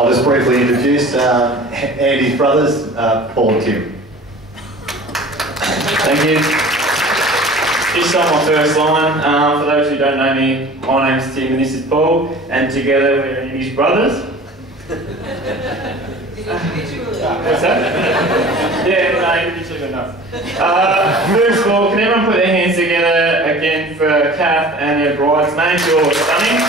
I'll just briefly introduce Andy's brothers, Paul and Tim. Thank you. Just on my first line, for those who don't know me, my name's Tim and this is Paul, and together we're Andy's brothers. What's that? Yeah, no, individually enough. First of all, can everyone put their hands together again for Kath and her bridesmaids who are stunning?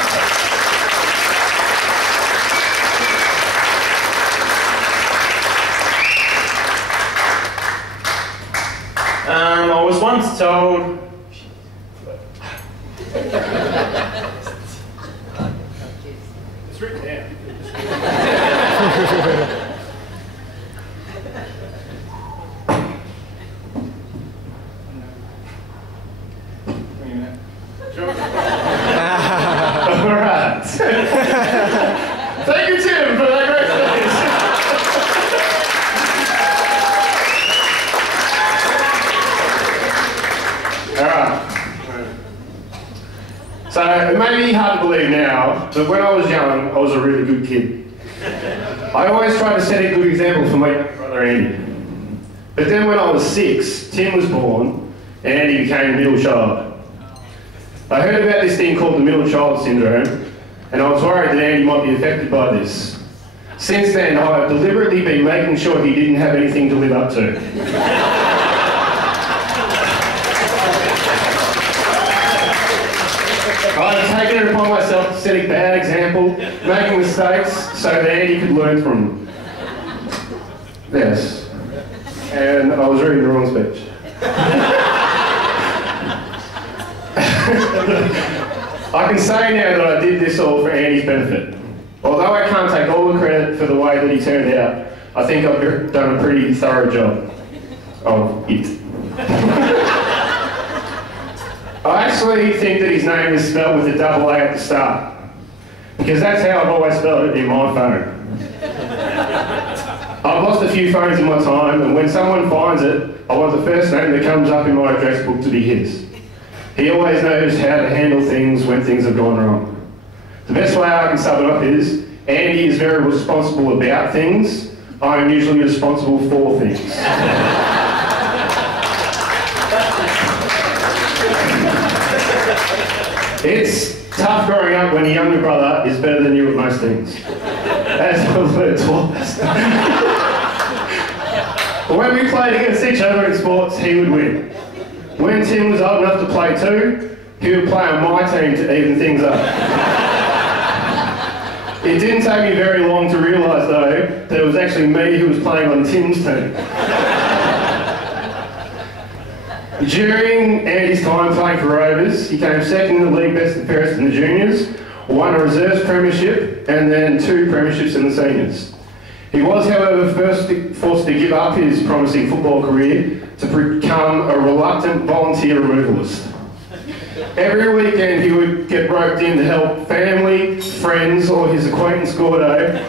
I was once told... It's written down. Alright. Thank you, Tim, for that great space. Alright. So, it may be hard to believe now, but when I was young, I was a really good kid. I always tried to set a good example for my younger brother Andy. But then when I was 6, Tim was born, and Andy became a middle child. I heard about this thing called the middle child syndrome, and I was worried that Andy might be affected by this. Since then, I've deliberately been making sure he didn't have anything to live up to. I've taken it upon myself to set a bad example, making mistakes so that Andy could learn from them. Yes. And I was reading the wrong speech. I can say now that I did this all for Andy's benefit. Although I can't take all the credit for the way that he turned out, I think I've done a pretty thorough job of it. I actually think that his name is spelled with a double A at the start, because that's how I've always spelled it in my phone. I've lost a few phones in my time, and when someone finds it, I want the first name that comes up in my address book to be his. He always knows how to handle things when things have gone wrong. The best way I can sum it up is, Andy is very responsible about things, I am usually responsible for things. It's tough growing up when your younger brother is better than you at most things. As I've learned twice. When we played against each other in sports, he would win. When Tim was old enough to play too, he would play on my team to even things up. It didn't take me very long to realise though, that it was actually me who was playing on Tim's team. During Andy's time playing for Rovers, he came second in the league best and fairest in the juniors, won a reserves premiership, and then 2 premierships in the seniors. He was, however, forced to give up his promising football career to become a reluctant volunteer removalist. Every weekend he would get roped in to help family, friends, or his acquaintance Gordo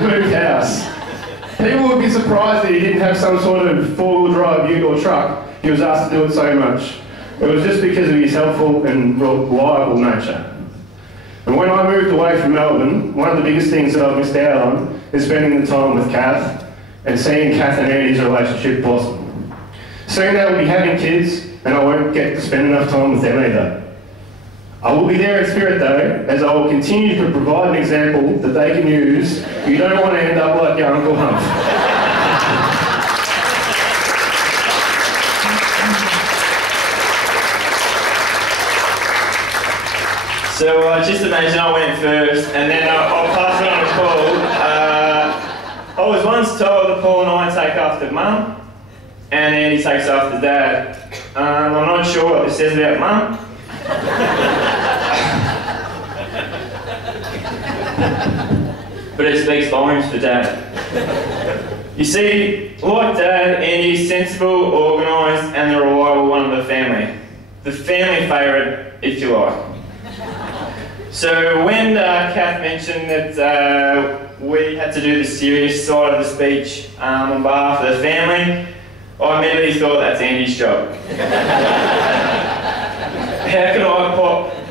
move house. People would be surprised that he didn't have some sort of 4-wheel drive ute or truck. He was asked to do it so much. It was just because of his helpful and reliable nature. And when I moved away from Melbourne, one of the biggest things that I've missed out on is spending the time with Kath and seeing Kath and Andy's relationship blossom. Soon they'll be having kids, and I won't get to spend enough time with them either. I will be there in spirit though, as I will continue to provide an example that they can use. You don't want to end up like your Uncle Humph. So just imagine I went first, and then I'll pass it on to Paul. I was once told that Paul and I take after Mum, and Andy takes after Dad. I'm not sure what this says about Mum. But it speaks volumes for Dad. You see, like Dad, Andy's sensible, organised, and the reliable one of the family. The family favourite, if you like. So when Kath mentioned that we had to do the serious side of the speech on behalf of the family, I immediately thought that's Andy's job. How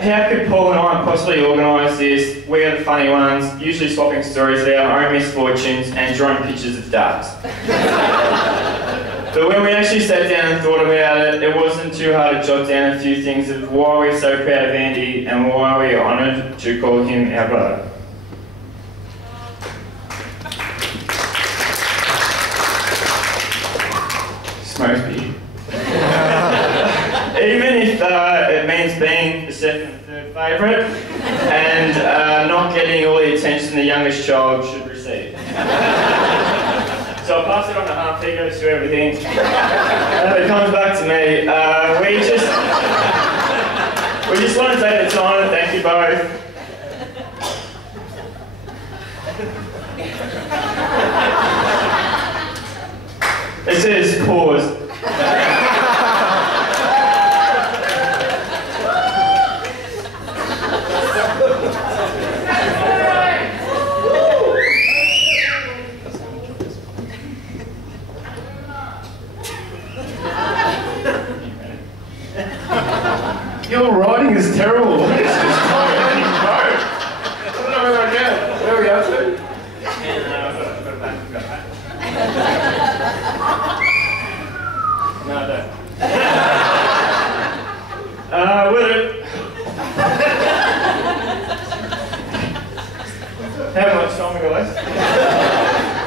how could Paul and I possibly organise this? We are the funny ones, usually swapping stories of our own misfortunes and drawing pictures of ducks. But when we actually sat down and thought about it, it wasn't too hard to jot down a few things of why we're so proud of Andy and why we are honoured to call him our brother. Smokesby. Even if it means being the second and third favourite and not getting all the attention the youngest child should receive. So I'll pass it on to Harp, he goes through everything. It comes back to me. We just want to take the time to thank you both. It says pause. Your writing is terrible. It's just I don't know where I go. Where are we up to? No, I don't. Will it? How much time we got left?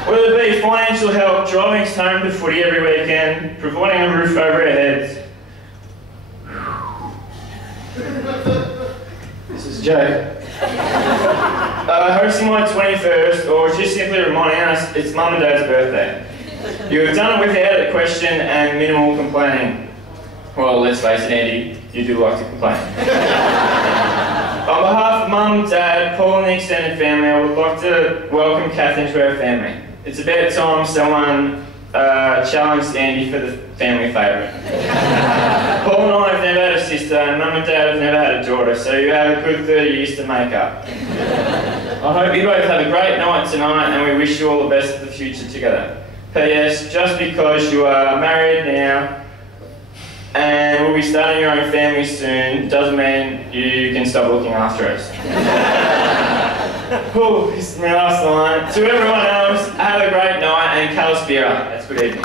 Will it be financial help, driving us home to footy every weekend, providing a roof over our heads? This is Jay. Hosting my 21st, or just simply reminding us it's Mum and Dad's birthday. You have done it without a question and minimal complaining. Well, let's face it, Andy, you do like to complain. On behalf of Mum, Dad, Paul and the extended family, I would like to welcome Kath into our family. It's about time someone challenged Andy for the family favourite. Paul and I have never had a sister, and Mum and Dad have never had a daughter, so you have a good 30 years to make up. I hope you both have a great night tonight, and we wish you all the best for the future together. P.S. Just because you are married now and will be starting your own family soon doesn't mean you can stop looking after us. Oh, this is my last line. To everyone else, have a great night and Calispira. That's good evening.